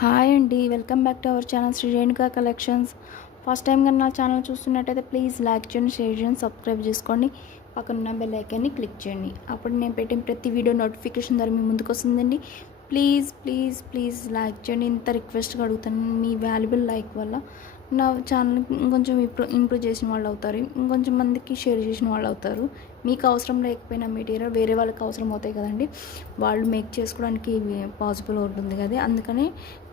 Hi అండి, welcome back to our channel Sri Renuka collections. First time కానీ నా ఛానల్ చూస్తున్నట్టయితే ప్లీజ్ లైక్ చేయండి, షేర్ చేయండి, సబ్స్క్రైబ్ చేసుకోండి. పక్కన బెల్ ఐకాన్ని క్లిక్ చేయండి. అప్పుడు నేను పెట్టిన ప్రతి వీడియో నోటిఫికేషన్ ద్వారా మీ ముందుకు వస్తుందండి. ప్లీజ్ ప్లీజ్ ప్లీజ్ లైక్ చేయండి. ఇంత రిక్వెస్ట్గా అడుగుతాను. మీ వాల్యుబుల్ లైక్ వల్ల నా ఛానల్ ఇంకొంచెం ఇంప్రూవ్ చేసిన వాళ్ళు అవుతారు, ఇంకొంచెం మందికి షేర్ చేసిన వాళ్ళు అవుతారు. మీకు అవసరం లేకపోయినా మెటీరియల్ వేరే వాళ్ళకి అవసరం అవుతాయి కదండి, వాళ్ళు మేక్ చేసుకోవడానికి పాసిబుల్ ఉంటుంది కదా. అందుకని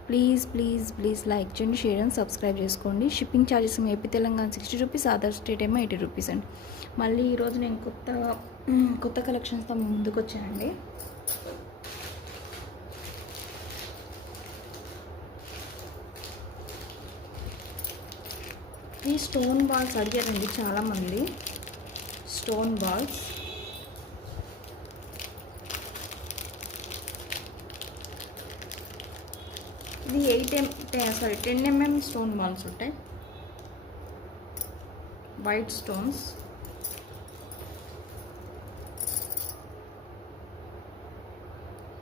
ప్లీజ్ ప్లీజ్ ప్లీజ్ లైక్ చేయండి, షేర్ అండ్ సబ్స్క్రైబ్ చేసుకోండి. Shipping charges AP Telangana 60 rupees, other state ఏమో 80 రూపీస్ అండి. మళ్ళీ ఈరోజు నేను కొత్త కలెక్షన్స్తో ముందుకు వచ్చానండి. ఈ స్టోన్ బాల్స్ అడిగారండి చాలామంది. స్టోన్ బాల్స్ ఇది 10 mm స్టోన్ బాల్స్ ఉంటాయి, వైట్ స్టోన్స్.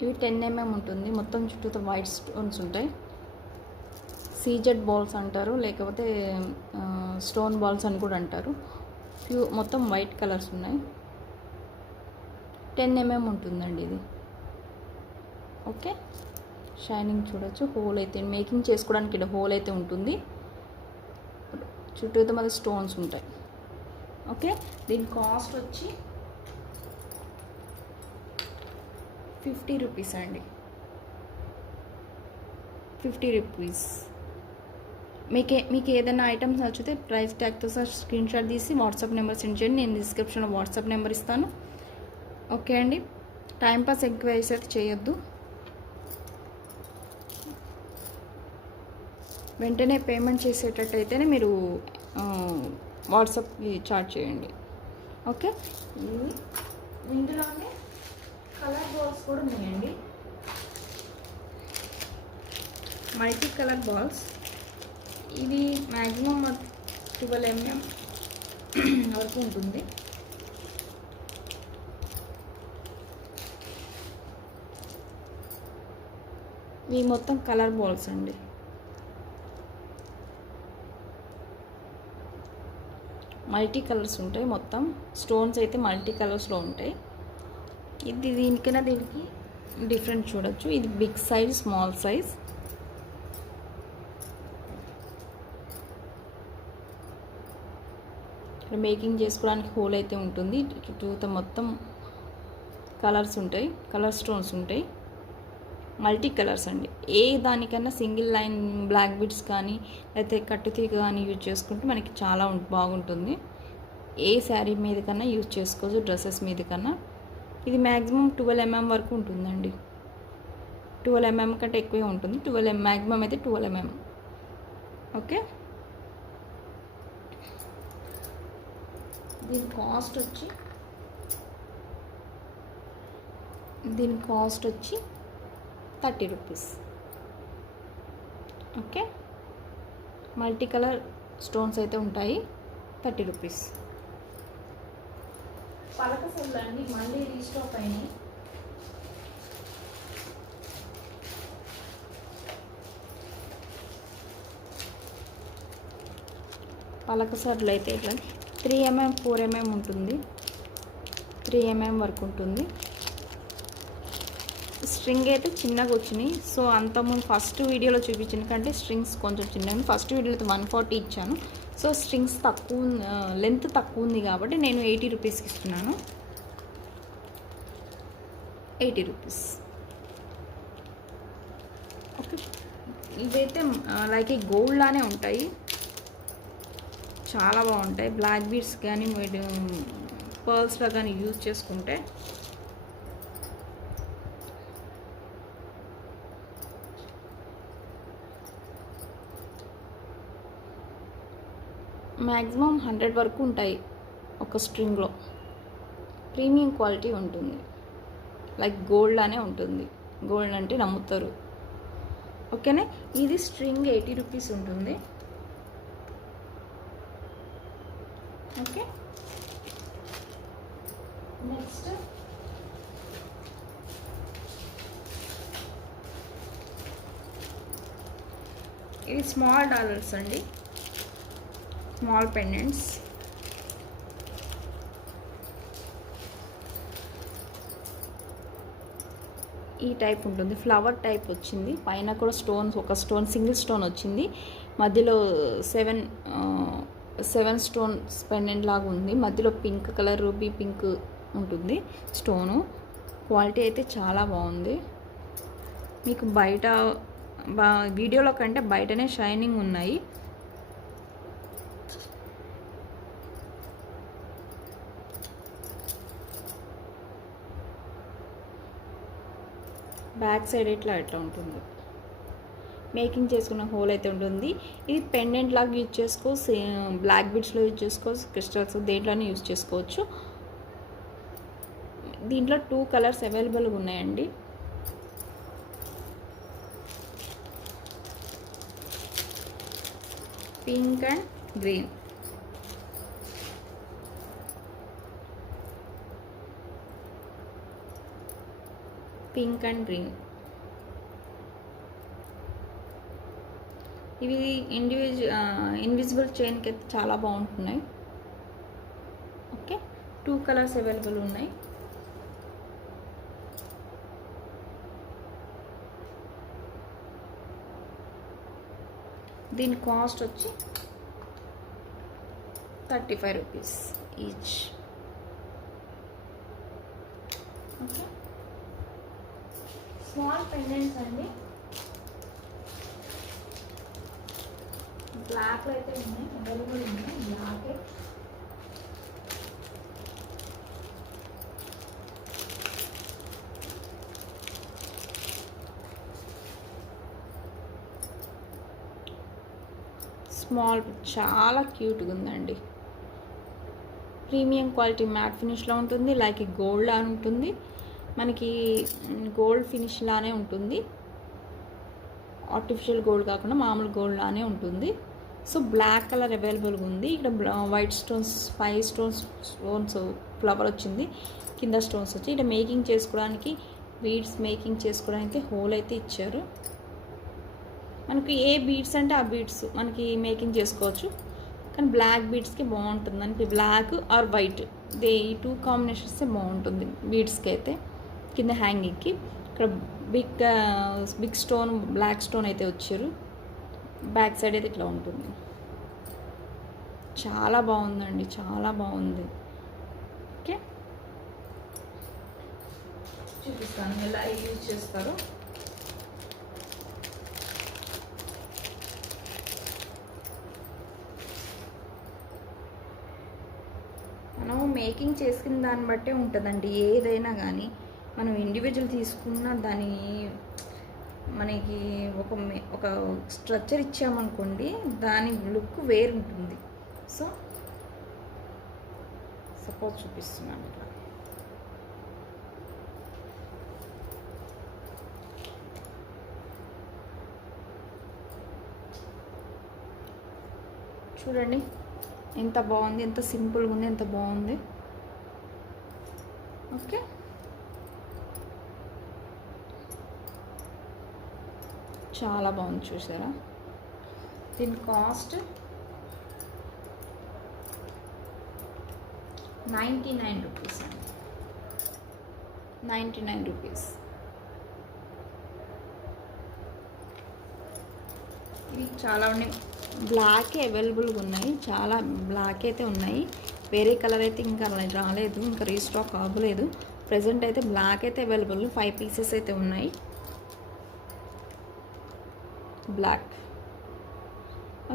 ఇవి 10 mm ఉంటుంది, మొత్తం చుట్టూతో వైట్ స్టోన్స్ ఉంటాయి. సీజెడ్ బాల్స్ అంటారు, లేకపోతే స్టోన్ బాల్స్ అని కూడా అంటారు. మొత్తం వైట్ కలర్స్ ఉన్నాయి. 10 mm ఉంటుందండి ఇది. ఓకే, షైనింగ్ చూడొచ్చు. హోల్ అయితే మేకింగ్ చేసుకోవడానికి ఇక్కడ హోల్ అయితే ఉంటుంది, చుట్టూతో మళ్ళీ స్టోన్స్ ఉంటాయి. ఓకే, దీని కాస్ట్ వచ్చి 50 రూపీస్ అండి. 50 రూపీస్. మీకు ఏదైనా ఐటమ్స్ నచ్చితే ప్రైస్ ట్యాగ్తో సార్ స్క్రీన్ షాట్ తీసి వాట్సాప్ నెంబర్ సెండ్ చేయండి. నేను డిస్క్రిప్షన్లో వాట్సాప్ నెంబర్ ఇస్తాను. ఓకే అండి, టైంపాస్ ఎంక్వైరీస్ అయితే చేయొద్దు. వెంటనే పేమెంట్ చేసేటట్టయితేనే మీరు వాట్సాప్కి చాట్ చేయండి. ఓకే, ఇందులోనే కలర్ బాల్స్ కూడా ఉన్నాయండి, మల్టీ కలర్ బాల్స్. ఇది మ్యాక్సిమం 12 mm వరకు ఉంటుంది. ఇవి మొత్తం కలర్ బాల్స్ అండి. మల్టీ కలర్స్ ఉంటాయి, మొత్తం స్టోన్స్ అయితే మల్టీ కలర్స్లో ఉంటాయి. దీనికి డిఫరెంట్ చూడొచ్చు. ఇది big size, small size. Making చేసుకోవడానికి హోల్ అయితే ఉంటుంది, చుట్టూతో మొత్తం కలర్స్ ఉంటాయి, కలర్ స్టోన్స్ ఉంటాయి. మల్టీ కలర్స్ అండి. ఏ దానికన్నా సింగిల్ లైన్ బ్లాక్ బిడ్స్ కానీ లేకపోతే కట్టుతీగ కానీ యూజ్ చేసుకుంటే మనకి చాలా బాగుంటుంది. ఏ శారీ మీద కన్నా యూజ్ చేసుకోవచ్చు, డ్రెస్సెస్ మీద కన్నా. ఇది మ్యాక్సిమం 12 mm వరకు ఉంటుందండి. 12 mm కంటే ఎక్కువే ఉంటుంది. మ్యాక్సిమం అయితే 12 mm. ఓకే, దీని కాస్ట్ వచ్చి 30 rupees. Okay, multi colour stones అయితే ఉంటాయి. 30 రూపీస్. పలక సెల్లండి, మళ్ళీ రీస్టాక్ అయినాయి. పలక సర్లు అయితే ఇట్లా 3 mm 4 mm ఉంటుంది, 3 mm వరకు ఉంటుంది. స్ట్రింగ్ అయితే చిన్నగా వచ్చినాయి. సో అంతకుముందు ఫస్ట్ వీడియోలో చూపించిన కంటే స్ట్రింగ్స్ కొంచెం చిన్నగా. ఫస్ట్ వీడియోలో 140 ఇచ్చాను. సో స్ట్రింగ్స్ తక్కువ, లెంత్ తక్కువ ఉంది కాబట్టి నేను 80 రూపీస్కి ఇస్తున్నాను. 80 రూపీస్. ఓకే, ఇవైతే లైక్ గోల్డ్ లానే ఉంటాయి, చాలా బాగుంటాయి. బ్లాక్ బీడ్స్ కానీ పర్ల్స్లో కానీ యూజ్ చేసుకుంటే మ్యాక్సిమం 100 వరకు ఉంటాయి ఒక స్ట్రింగ్లో. ప్రీమియం క్వాలిటీ ఉంటుంది, లైక్ గోల్డ్ లానే ఉంటుంది. గోల్డ్ అంటే నమ్ముతారు. ఓకేనా, ఇది స్ట్రింగ్ 80 రూపీస్ ఉంటుంది. ఓకే, నెక్స్ట్ ఇవి స్మాల్ డాలర్స్ అండి, స్మాల్ పెండెంట్స్. ఈ టైప్ ఉంటుంది, ఫ్లవర్ టైప్ వచ్చింది. పైన కూడా స్టోన్స్, ఒక స్టోన్ సింగిల్ స్టోన్ వచ్చింది. మధ్యలో సెవెన్ స్టోన్స్ పెండెంట్ లాగా ఉంది. మధ్యలో పింక్ కలర్ రూబీ పింక్ ఉంటుంది స్టోను. క్వాలిటీ అయితే చాలా బాగుంది. మీకు బయట వీడియోలో కంటే బయటనే షైనింగ్ ఉన్నాయి. బ్యాక్ సైడ్ ఇట్లా ఉంటుంది. మేకింగ్ చేసుకున్న హోల్ అయితే ఉంటుంది. ఇది పెండెంట్ లాగా యూజ్ చేసుకోవచ్చు, బ్లాక్ బీడ్స్లో యూజ్ చేసుకోవచ్చు, క్రిస్టల్స్ దేంట్లోనే యూజ్ చేసుకోవచ్చు. దీంట్లో 2 కలర్స్ అవైలబుల్గా ఉన్నాయండి. Pink and green. Pink and green. ఇవి ఇన్విజిబుల్ చైన్కి అయితే చాలా బాగుంటున్నాయి. ఓకే, 2 కలర్స్ అవైలబుల్ ఉన్నాయి. దీని కాస్ట్ వచ్చి 35 rupees each. Okay, small pendants అండి. బ్లాక్లో అయితే ఉన్నాయి, అవైలబుల్ ఉన్నాయి. బ్లాకే స్మాల్, చాలా క్యూట్గా ఉందండి. ప్రీమియం క్వాలిటీ మ్యాట్ ఫినిష్లో ఉంటుంది. లైక్ గోల్డ్ అని ఉంటుంది, మనకి గోల్డ్ ఫినిష్ లానే ఉంటుంది. ఆర్టిఫిషియల్ గోల్డ్ కాకుండా మామూలు గోల్డ్ లానే ఉంటుంది. సో బ్లాక్ కలర్ అవైలబుల్గా ఉంది. ఇక్కడ వైట్ స్టోన్స్, 5 స్టోన్స్ ఫ్లవర్ వచ్చింది, కింద స్టోన్స్ వచ్చి ఇక్కడ మేకింగ్ చేసుకోవడానికి, బీడ్స్ మేకింగ్ చేసుకోవడానికి హోల్ అయితే ఇచ్చారు. మనకి ఏ బీడ్స్ అంటే ఆ బీడ్స్ మనకి మేకింగ్ చేసుకోవచ్చు. కానీ బ్లాక్ బీడ్స్కి బాగుంటుంది, మనకి బ్లాక్ ఆర్ వైట్ ఈ 2 కాంబినేషన్సే బాగుంటుంది బీడ్స్కి అయితే. కింద హ్యాంగింగ్కి ఇక్కడ బిగ్ స్టోన్, బ్లాక్ స్టోన్ అయితే వచ్చారు. బ్యాక్ సైడ్ అయితే ఇట్లా ఉంటుంది. చాలా బాగుందండి, చాలా బాగుంది. ఓకే, చూపిస్తాను ఎలా యూజ్ చేస్తారో. మనం మేకింగ్ చేసుకున్న దాన్ని బట్టే ఉంటుందండి ఏదైనా కానీ. మనం ఇండివిజువల్ తీసుకున్న దాని మనకి ఒక స్ట్రక్చర్ ఇచ్చామనుకోండి, దాని లుక్ వేరు ఉంటుంది. సో సపోజ్ చూపిస్తున్నాను ఇట్లా. చూడండి ఎంత బాగుంది, ఎంత సింపుల్గా ఉంది, ఎంత బాగుంది. ఓకే, చాలా బాగుంది, చూసారా. దీని కాస్ట్ 99 రూపీస్ అండి. 99 రూపీస్. ఇవి చాలా ఉన్నాయి. బ్లాక్ అవైలబుల్గా ఉన్నాయి, చాలా బ్లాక్ అయితే ఉన్నాయి. వేరే కలర్ అయితే ఇంకా రాలేదు, ఇంకా రీస్టాక్ అవ్వలేదు. ప్రజెంట్ అయితే బ్లాక్ అయితే అవైలబుల్. 5 పీసెస్ అయితే ఉన్నాయి బ్లాక్.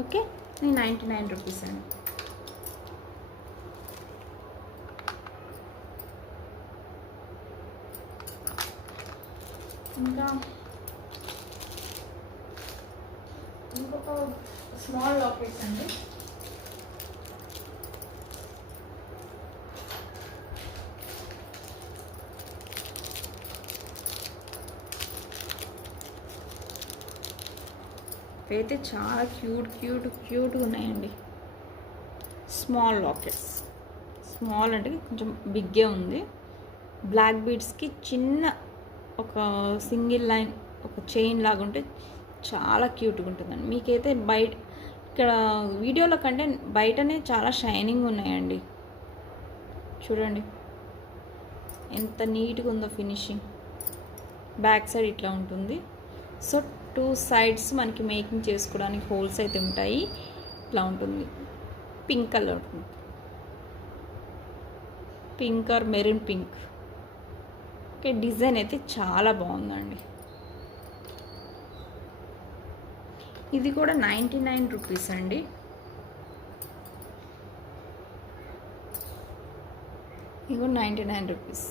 ఓకే, 99 రూపీస్ అండి. ఇంకా ఇంకొక స్మాల్ లాకెట్స్ అండి. అయితే చాలా క్యూట్గా ఉన్నాయండి. Small lockets. స్మాల్ అంటే కొంచెం బిగ్గే ఉంది. బ్లాక్ బీడ్స్కి చిన్న ఒక సింగిల్ లైన్, ఒక చైన్ లాగా ఉంటే చాలా క్యూట్గా ఉంటుందండి. మీకైతే బయట ఇక్కడ వీడియోలో కంటే బయటనే చాలా షైనింగ్ ఉన్నాయండి. చూడండి ఎంత నీట్గా ఉందో ఫినిషింగ్. బ్యాక్ సైడ్ ఇట్లా ఉంటుంది. సో 2 సైడ్స్ మనకి మేకింగ్ చేసుకోవడానికి హోల్స్ అయితే ఉంటాయి. ఇట్లా ఉంటుంది. పింక్ కలర్ ఉంటుంది. Pink or maroon pink. Okay, design అయితే చాలా బాగుందండి. ఇది కూడా 99 రూపీస్ అండి. ఇది 99 రూపీస్.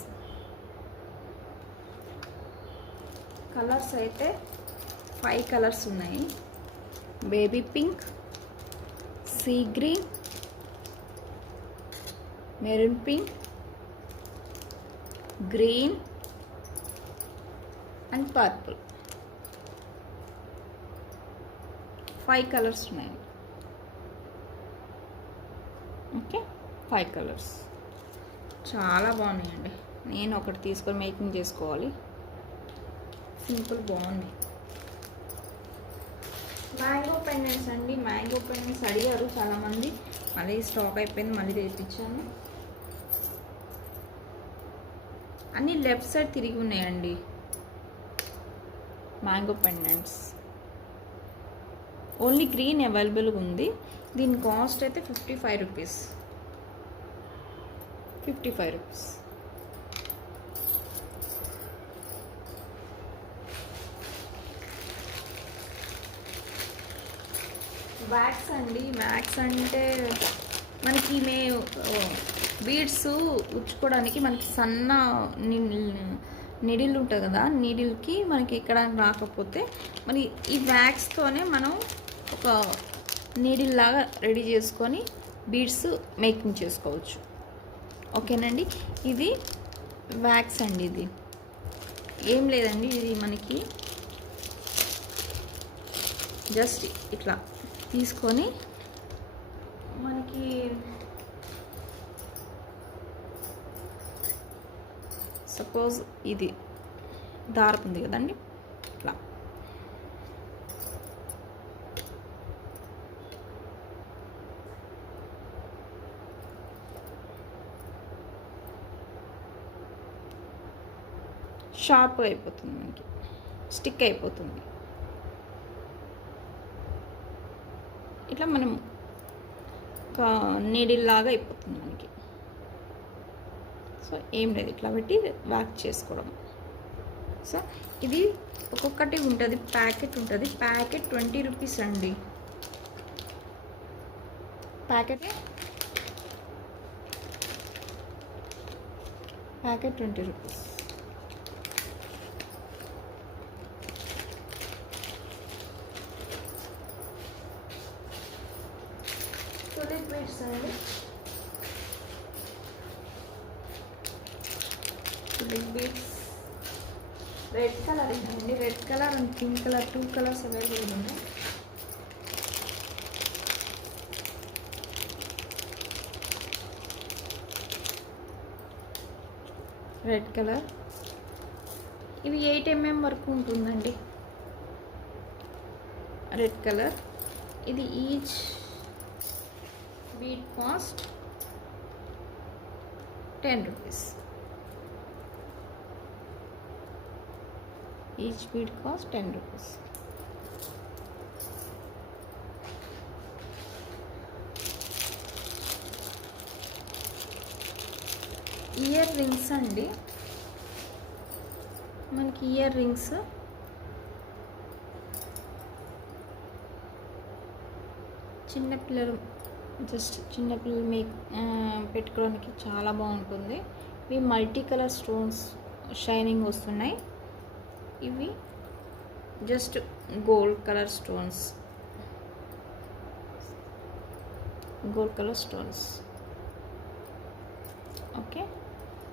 కలర్స్ అయితే 5 కలర్స్ ఉన్నాయి. Baby pink, sea green, maroon pink, green and purple. 5 colours ఉన్నాయి. ఓకే, 5 కలర్స్ చాలా బాగున్నాయండి. నేను ఒకటి తీసుకొని మేకింగ్ చేసుకోవాలి. సింపుల్ బాగుంది. మ్యాంగో పెండెంట్స్ అండి. మ్యాంగో పెండెంట్స్ అడిగారు చాలామంది. మళ్ళీ స్టాక్ అయిపోయింది, మళ్ళీ తెప్పించాను. అన్నీ లెఫ్ట్ సైడ్ తిరిగి ఉన్నాయండి మ్యాంగో పెండెంట్స్. ఓన్లీ గ్రీన్ అవైలబుల్గా ఉంది. దీని కాస్ట్ అయితే 55 రూపీస్. 55 రూపీస్. వ్యాక్స్ అండి. వ్యాక్స్ అంటే మనకి బీడ్స్ ఉచ్చుకోవడానికి మనకి సన్న నీడిల్ ఉంటుంది కదా, నీడిల్కి మనకి ఎక్కడానికి రాకపోతే మరి ఈ వ్యాక్స్తోనే మనం ఒక నీడిల్ లాగా రెడీ చేసుకొని బీడ్స్ మేకింగ్ చేసుకోవచ్చు. ఓకేనండి, ఇది వ్యాక్స్ అండి. ఇది ఏం లేదండి, ఇది మనకి జస్ట్ ఇట్లా తీసుకొని మనకి సపోజ్ ఇది దారం ఉంది కదండి, ఇట్లా షార్ప్ అయిపోతుంది, మనకి స్టిక్ అయిపోతుంది. ఇట్లా మనం ఒక నీడిల్ లాగా అయిపోతుంది మనకి. సో ఏం లేదు, ఇట్లా పెట్టి వ్యాక్ చేసుకోవడం. సో ఇది ఒక్కొక్కటి ఉంటుంది, ప్యాకెట్ ఉంటుంది. ప్యాకెట్ 20 రూపీస్ అండి. Packet 20 rupees. టులిప్ బీడ్స్ అండి. టులిప్ బీడ్స్ రెడ్ కలర్ అండి. Red colour and pink colour 2 colours available ఉన్నాయి. రెడ్ కలర్ ఇవి 8 mm వరకు ఉంటుందండి. రెడ్ కలర్ ఇది each bead cost 10 rupees. Each bead cost 10 rupees. Ear rings అండి. మనకి ఇయర్ రింగ్స్ చిన్నపిల్లలు పెట్టుకోవడానికి చాలా బాగుంటుంది. ఇవి మల్టీ కలర్ స్టోన్స్ షైనింగ్ వస్తున్నాయి. ఇవి just gold colour stones. Okay,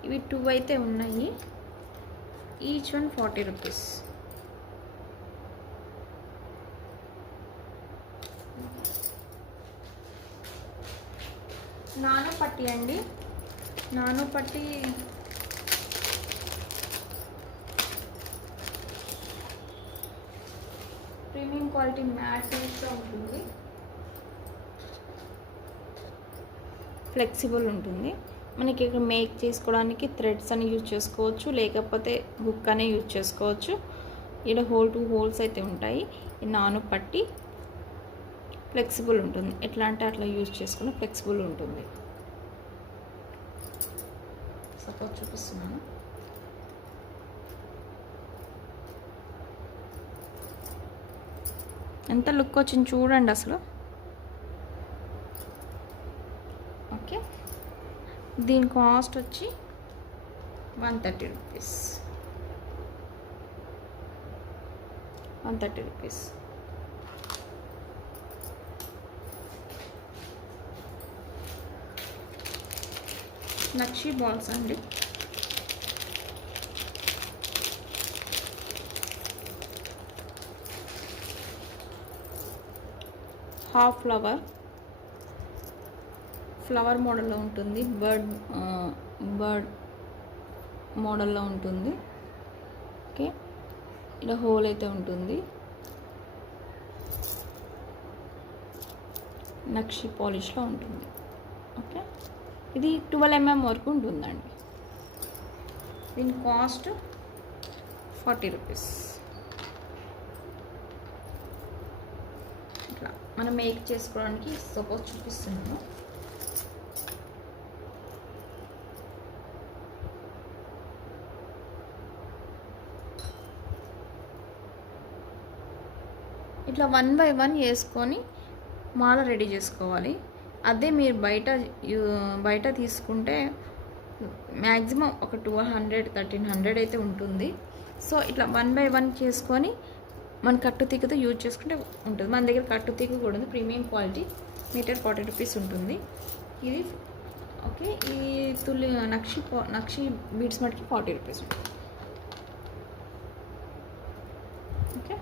ఇవి 2 అయితే ఉన్నాయి. Each one 40 rupees. నానో పట్టి అండి. నానో పట్టి ప్రీమియం క్వాలిటీ మ్యాట్ ఫినిష్లో ఉంటుంది, ఫ్లెక్సిబుల్ ఉంటుంది. మనకి ఇక్కడ మేక్ చేసుకోవడానికి థ్రెడ్స్ అని యూజ్ చేసుకోవచ్చు, లేకపోతే హుక్ అనే యూజ్ చేసుకోవచ్చు. ఇక్కడ 2 హోల్స్ అయితే ఉంటాయి. ఈ నాను పట్టి ఫ్లెక్సిబుల్ ఉంటుంది, ఎట్లా అంటే అట్లా యూజ్ చేసుకుని ఫ్లెక్సిబుల్ ఉంటుంది. సపోజ్ చూపిస్తున్నాను. ఎంత లుక్ వచ్చింది చూడండి అసలు. ఓకే, దీని కాస్ట్ వచ్చి 130 రూపీస్. 130 రూపీస్. నక్షి బాల్స్ అండి. హాఫ్ ఫ్లవర్ మోడల్లో ఉంటుంది, బర్డ్ మోడల్లో ఉంటుంది. ఓకే, ఇలా హోల్ అయితే ఉంటుంది. నక్షి పాలిష్లో ఉంటుంది. ఓకే, ఇది 12 mm వరకు ఉంటుందండి. దీని కాస్ట్ 40 రూపీస్. ఇట్లా మనం మేక్ చేసుకోవడానికి సపోజ్ చూపిస్తున్నాను. ఇట్లా 1 by 1 వేసుకొని మాల రెడీ చేసుకోవాలి. అదే మీరు బయట తీసుకుంటే మ్యాక్సిమం ఒక 1200-1300 అయితే ఉంటుంది. సో ఇట్లా 1 by 1 చేసుకొని మన కట్టు తీగతో యూజ్ చేసుకుంటే ఉంటుంది. మన దగ్గర కట్టు తీగ కూడా ఉంది, ప్రీమియం క్వాలిటీ, మీటర్ 40 రూపీస్ ఉంటుంది ఇది. ఓకే, ఈ నక్షి బీడ్స్ మటుకి 40 రూపీస్ ఉంటుంది. ఓకే,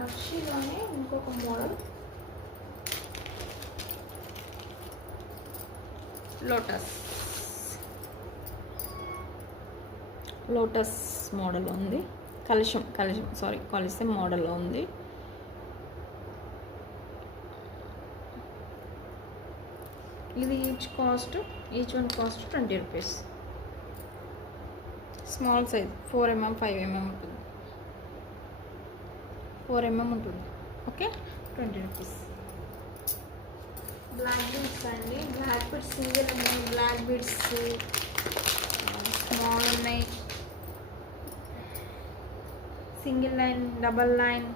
నక్షిలోనే ఇంకొక మోడల్ లోటస్ మోడల్ ఉంది. కలిసం మోడల్లో ఉంది. ఇది each one cost 20 rupees. Small size 4 mm 5 mm ఉంటుంది. 4 mm ఉంటుంది. Okay, 20 rupees. బ్లాక్ బీడ్స్ అండి. బ్లాక్ బీడ్స్ సింగిల్ ఉన్నాయి, బ్లాక్ బీడ్స్ స్మాల్ ఉన్నాయి, single line, double line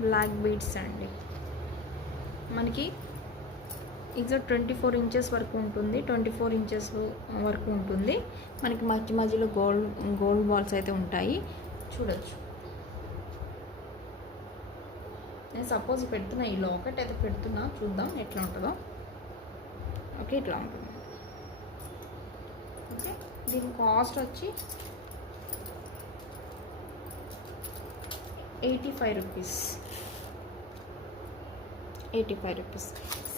black beads అండి. మనకి ఎగ్జాక్ట్ 24 ఇంచెస్ వరకు ఉంటుంది. 24 ఇంచెస్ వరకు ఉంటుంది. మనకి మధ్యలో గోల్డ్ బాల్స్ అయితే ఉంటాయి, చూడొచ్చు. నేను సపోజ్ పెడుతున్నా, ఈ లాకెట్ అయితే పెడుతున్నా, చూద్దాం ఎట్లా ఉంటుందో. ఓకే, ఇట్లా ఉంటుంది. ఓకే, దీని కాస్ట్ వచ్చి 85 రూపీస్. 85 రూపీస్.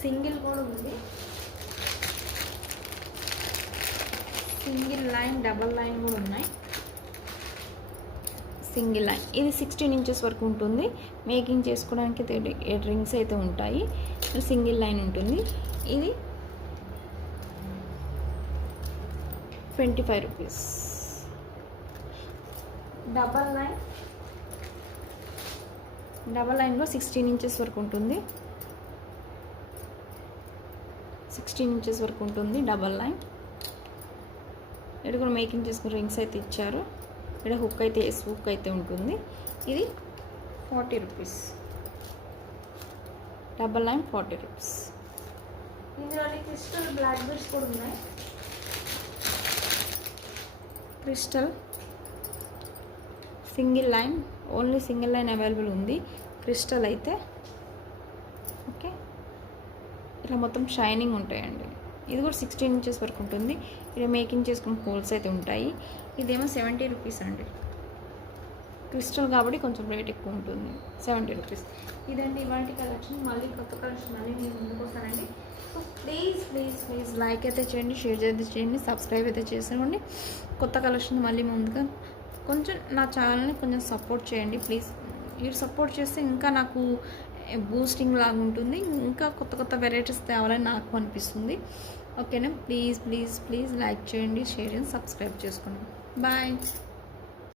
సింగిల్ కూడా ఉంది, సింగిల్ లైన్, డబల్ లైన్ కూడా ఉన్నాయి. సింగిల్ లైన్ ఇది 16 ఇంచెస్ వరకు ఉంటుంది. మేకింగ్ చేసుకోవడానికి రింగ్స్ అయితే ఉంటాయి. సింగిల్ లైన్ ఉంటుంది. ఇది 25 రూపీస్. డబల్ లైన్లో 16 ఇంచెస్ వరకు ఉంటుంది. 16 ఇంచెస్ వరకు ఉంటుంది డబల్ లైన్. ఇక్కడ కూడా మేకింగ్ చేసుకున్న రింగ్స్ అయితే ఇచ్చారు. ఇక్కడ హుక్ అయితే ఉంటుంది. ఇది 40 రూపీస్. Double line 40 rupees. ఇందులో క్రిస్టల్ బ్లాక్ బీడ్స్ కూడా ఉన్నాయి. Crystal single line, only single line available ఉంది క్రిస్టల్ అయితే. ఓకే, ఇట్లా మొత్తం షైనింగ్ ఉంటాయండి. ఇది కూడా 16 ఇంచెస్ వరకు ఉంటుంది. ఇక్కడ మేకింగ్ చేసుకున్న హోల్స్ అయితే ఉంటాయి. ఇదేమో 70 రూపీస్ అండి. క్రిస్టల్ కాబట్టి కొంచెం రేట్ ఎక్కువ ఉంటుంది, 70 రూపీస్. ఇదండి ఇవాళ కలెక్షన్. మళ్ళీ కొత్త కలెక్షన్ మళ్ళీ నేను ముందుకు వస్తానండి. సో ప్లీజ్ లైక్ అయితే చేయండి, షేర్ అయితే చేయండి, సబ్స్క్రైబ్ అయితే చేసేయండి. కొత్త కలెక్షన్ మళ్ళీ ముందుగా కొంచెం నా ఛానల్ని కొంచెం సపోర్ట్ చేయండి ప్లీజ్. మీరు సపోర్ట్ చేస్తే ఇంకా నాకు బూస్టింగ్ లాగా ఉంటుంది, ఇంకా కొత్త కొత్త వెరైటీస్ తేవాలని నాకు అనిపిస్తుంది. ఓకేనా? ప్లీజ్ ప్లీజ్ ప్లీజ్ లైక్ చేయండి, షేర్ చేయండి, సబ్స్క్రైబ్ చేసుకోండి. బాయ్.